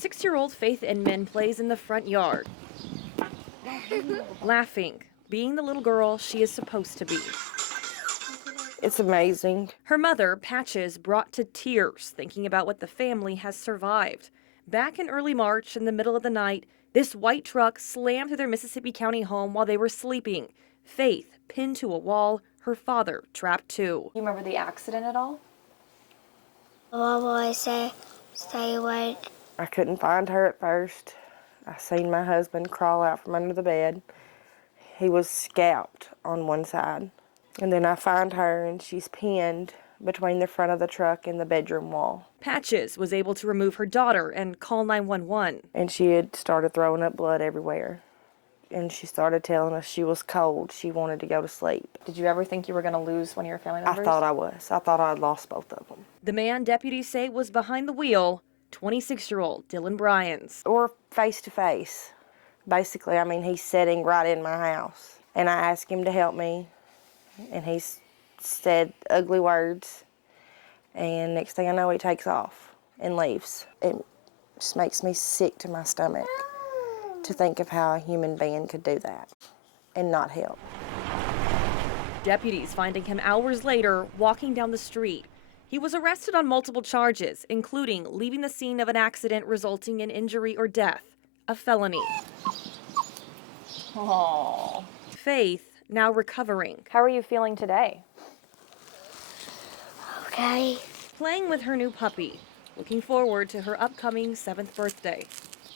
6-year-old Faith Inman plays in the front yard, laughing, being the little girl she is supposed to be. It's amazing. Her mother, Patches, brought to tears thinking about what the family has survived. Back in early March, in the middle of the night, this white truck slammed through their Mississippi County home while they were sleeping. Faith pinned to a wall, her father trapped too. You remember the accident at all? What will I say? Stay awake. I couldn't find her at first. I seen my husband crawl out from under the bed. He was scalped on one side. And then I find her and she's pinned between the front of the truck and the bedroom wall. Patches was able to remove her daughter and call 911. And she had started throwing up blood everywhere. And she started telling us she was cold. She wanted to go to sleep. Did you ever think you were going to lose one of your family members? I thought I was. I thought I'd lost both of them. The man deputies say was behind the wheel, 26-year-old Dylan Bryans. We're face to face. Basically, I mean, he's sitting right in my house. And I asked him to help me. And he said ugly words. And next thing I know, he takes off and leaves. It just makes me sick to my stomach to think of how a human being could do that and not help. Deputies finding him hours later walking down the street. He was arrested on multiple charges, including leaving the scene of an accident resulting in injury or death, a felony. Oh. Faith now recovering. How are you feeling today? Okay. Playing with her new puppy, looking forward to her upcoming 7th birthday.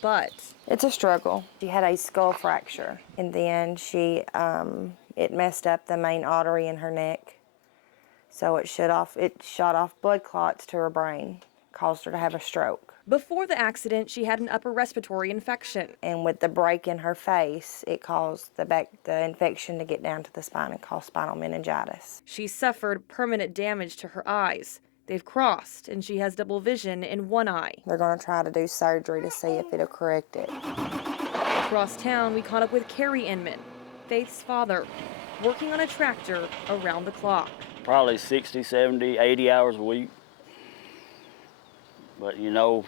But it's a struggle. She had a skull fracture, and then it messed up the main artery in her neck. So it shot off blood clots to her brain, caused her to have a stroke. Before the accident, she had an upper respiratory infection. And with the break in her face, it caused the infection to get down to the spine and cause spinal meningitis. She suffered permanent damage to her eyes. They've crossed, and she has double vision in one eye. They're going to try to do surgery to see if it'll correct it. Across town, we caught up with Kerry Inman, Faith's father, working on a tractor around the clock. Probably 60, 70, 80 hours a week. But, you know,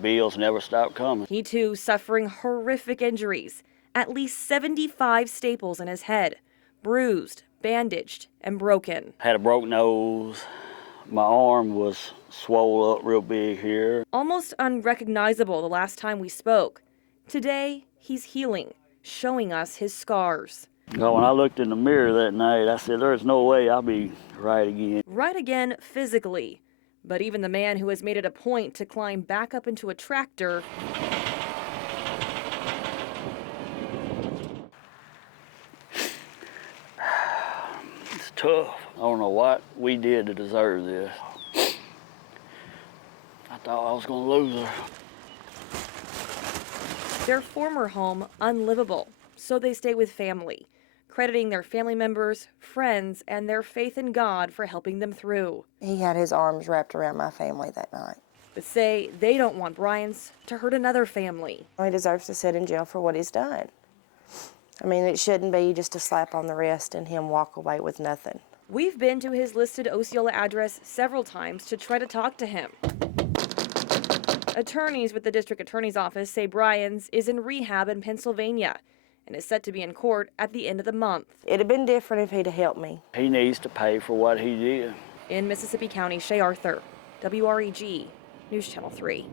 bills never stop coming. He, too, suffering horrific injuries. At least 75 staples in his head. Bruised, bandaged, and broken. Had a broke nose. My arm was swole up real big here. Almost unrecognizable the last time we spoke. Today, he's healing, showing us his scars. Well, when I looked in the mirror that night, I said, there's no way I'll be right again. Right again physically. But even the man who has made it a point to climb back up into a tractor it's tough. I don't know what we did to deserve this. I thought I was going to lose her. Their former home unlivable, so they stay with family, crediting their family members, friends, and their faith in God for helping them through. He had his arms wrapped around my family that night. But say they don't want Bryans to hurt another family. He deserves to sit in jail for what he's done. I mean, it shouldn't be just a slap on the wrist and him walk away with nothing. We've been to his listed Osceola address several times to try to talk to him. Attorneys with the district attorney's office say Bryans is in rehab in Pennsylvania and is set to be in court at the end of the month. It'd have been different if he'd have helped me. He needs to pay for what he did. In Mississippi County, Shay Arthur, WREG, News Channel 3.